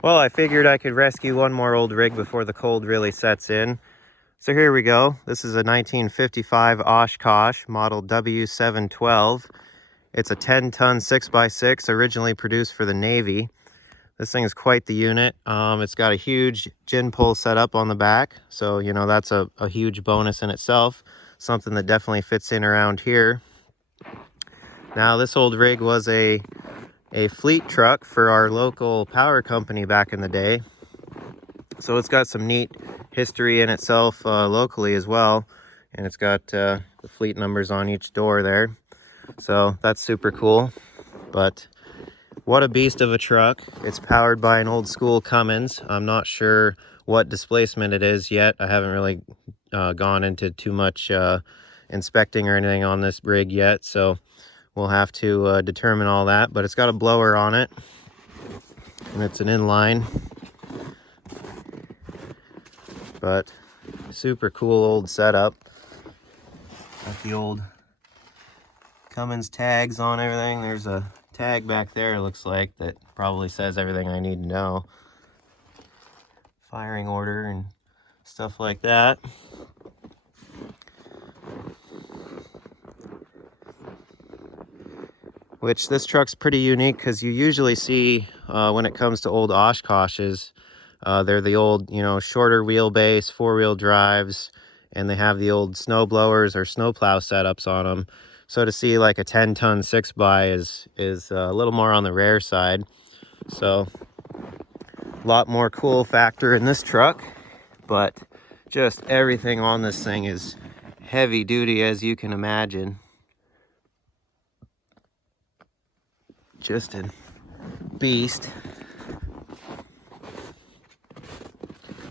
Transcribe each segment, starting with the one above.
Well, I figured I could rescue one more old rig before the cold really sets in. So here we go. This is a 1955 Oshkosh model W712. It's a 10-ton 6x6, originally produced for the Navy. This thing is quite the unit. It's got a huge gin pull setup on the back, so you know that's a huge bonus in itself. Something that definitely fits in around here. Now, this old rig was a fleet truck for our local power company back in the day. So it's got some neat history in itself locally as well. And it's got the fleet numbers on each door there. So that's super cool. But what a beast of a truck. It's powered by an old school Cummins. I'm not sure what displacement it is yet. I haven't really gone into too much inspecting or anything on this rig yet. So we'll have to determine all that. But it's got a blower on it. And it's an inline. But super cool old setup. Got the old Cummins tags on everything. There's a tag back there, it looks like, that probably says everything I need to know. Firing order and stuff like that. Which this truck's pretty unique because you usually see when it comes to old Oshkoshes, they're the old, you know, shorter wheelbase, four-wheel drives, and they have the old snow blowers or snowplow setups on them. So to see like a 10-ton 6x is a little more on the rare side. So a lot more cool factor in this truck, but just everything on this thing is heavy duty, as you can imagine. Just a beast.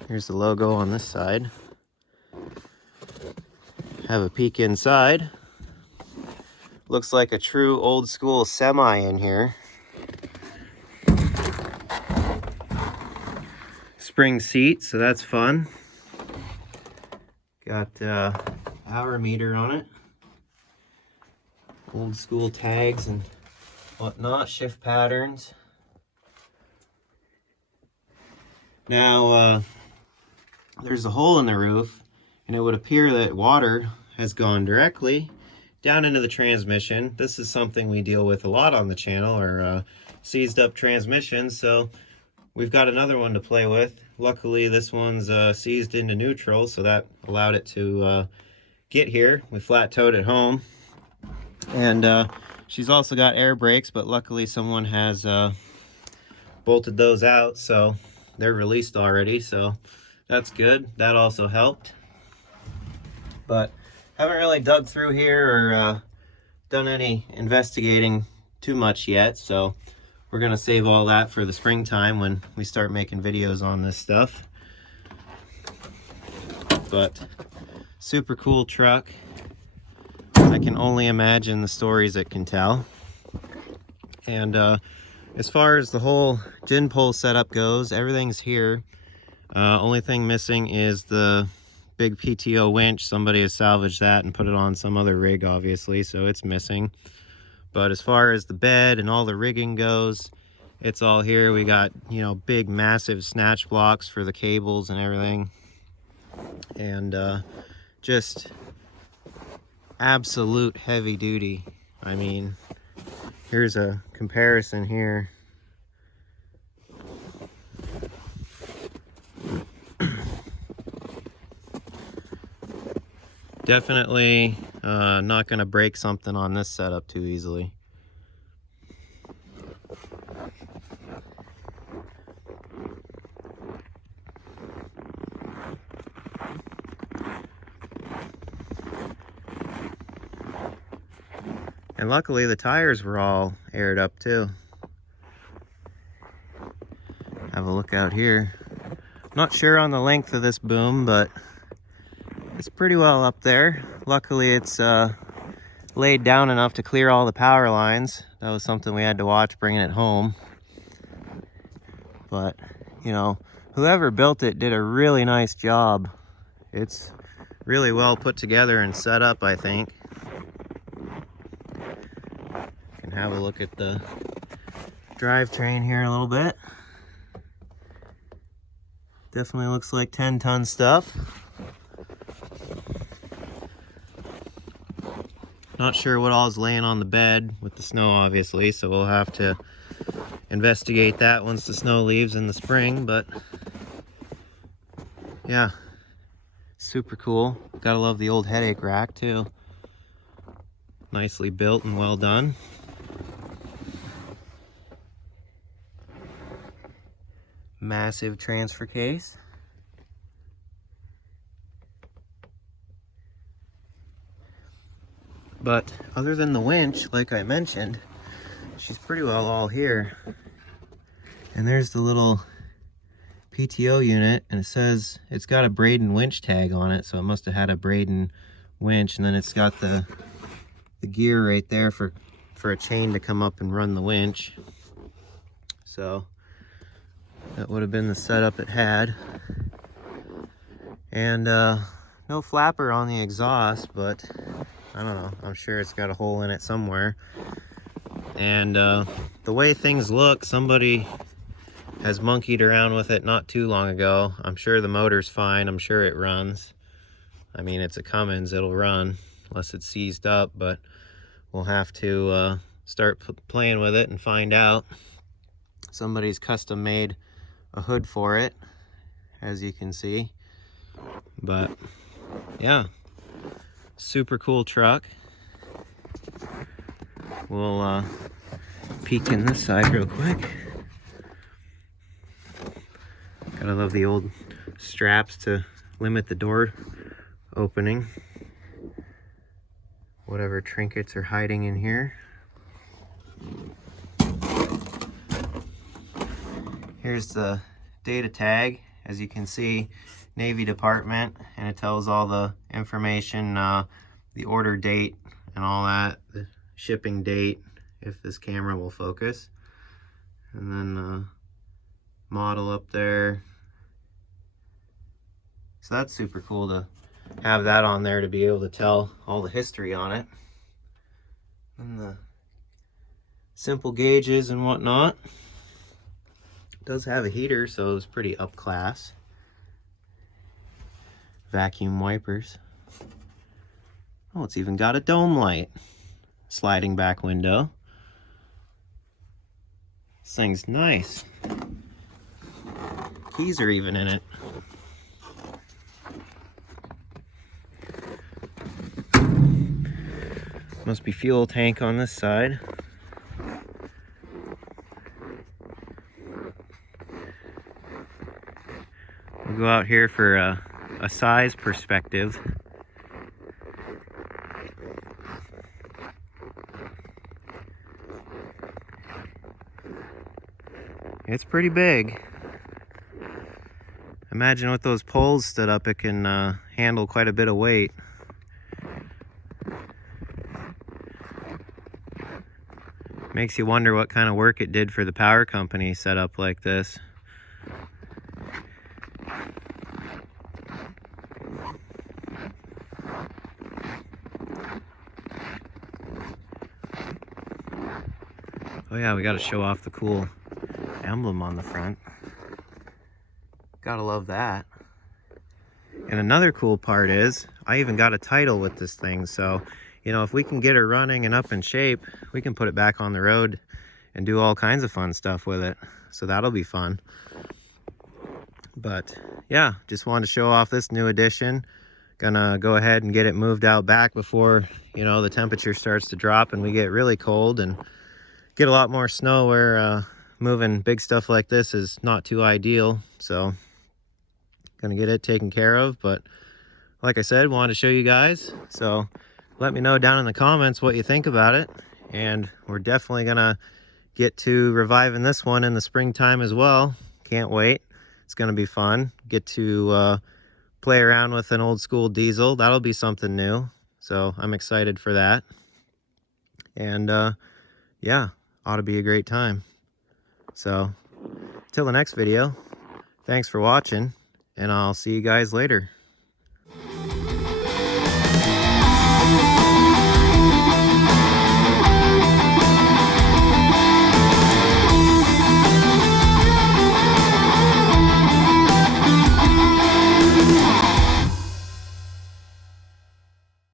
Here's the logo on this side. Have a peek inside. Looks like a true old school semi in here. Spring seat, so that's fun. Got hour meter on it. Old school tags and whatnot, shift patterns. Now, there's a hole in the roof, and it would appear that water has gone directly down into the transmission. This is something we deal with a lot on the channel, or seized up transmissions, so we've got another one to play with. Luckily, this one's seized into neutral, so that allowed it to get here. We flat towed it home. And she's also got air brakes, but luckily someone has bolted those out, so they're released already, so that's good. That also helped. But haven't really dug through here or done any investigating too much yet, so we're gonna save all that for the springtime when we start making videos on this stuff. But super cool truck. I can only imagine the stories it can tell. And as far as the whole gin pole setup goes, everything's here. Only thing missing is the big PTO winch. Somebody has salvaged that and put it on some other rig, obviously, so it's missing. But as far as the bed and all the rigging goes, it's all here. We got, you know, big massive snatch blocks for the cables and everything. And just absolute heavy duty. I mean, here's a comparison here. Definitely not going to break something on this setup too easily. And luckily the tires were all aired up too. Have a look out here. Not sure on the length of this boom, but it's pretty well up there. Luckily it's laid down enough to clear all the power lines. That was something we had to watch bringing it home. But, you know, whoever built it did a really nice job. It's really well put together and set up, I think. Can have a look at the drivetrain here a little bit. Definitely looks like 10-ton stuff. Not sure what all is laying on the bed with the snow, obviously, so we'll have to investigate that once the snow leaves in the spring, but yeah, super cool. Gotta love the old headache rack too. Nicely built and well done. Massive transfer case. But other than the winch, like I mentioned, she's pretty well all here. And there's the little PTO unit, and it says it's got a Braden winch tag on it, so it must have had a Braden winch. And then it's got the gear right there for a chain to come up and run the winch. So that would have been the setup it had. And no flapper on the exhaust, but I don't know, I'm sure it's got a hole in it somewhere. And the way things look, somebody has monkeyed around with it not too long ago. I'm sure the motor's fine, I'm sure it runs. I mean, it's a Cummins, it'll run unless it's seized up, but we'll have to start playing with it and find out. Somebody's custom made a hood for it, as you can see. But yeah, super cool truck. We'll peek in this side real quick. Gotta love the old straps to limit the door opening. Whatever trinkets are hiding in here. Here's the data tag. As you can see, Navy Department, and it tells all the information, the order date and all that, the shipping date, if this camera will focus. And then model up there. So that's super cool to have that on there, to be able to tell all the history on it. And the simple gauges and whatnot. It does have a heater, so it's pretty up class. Vacuum wipers. Oh, it's even got a dome light. Sliding back window. This thing's nice. Keys are even in it. Must be fuel tank on this side. We'll go out here for a size perspective. It's pretty big. Imagine with those poles stood up, it can handle quite a bit of weight. Makes you wonder what kind of work it did for the power company set up like this. Oh yeah, we gotta show off the cool emblem on the front. Gotta love that. And another cool part is, I even got a title with this thing, so you know, if we can get her running and up in shape, we can put it back on the road and do all kinds of fun stuff with it. So that'll be fun. But yeah, just wanted to show off this new addition. Gonna go ahead and get it moved out back before, you know, the temperature starts to drop and we get really cold and get a lot more snow, where moving big stuff like this is not too ideal. So gonna get it taken care of. But like I said, wanted to show you guys. So let me know down in the comments what you think about it. And we're definitely gonna get to reviving this one in the springtime as well. Can't wait. It's gonna be fun. Get to play around with an old school diesel. That'll be something new. So I'm excited for that. And yeah, ought to be a great time. So till the next video, thanks for watching, and I'll see you guys later.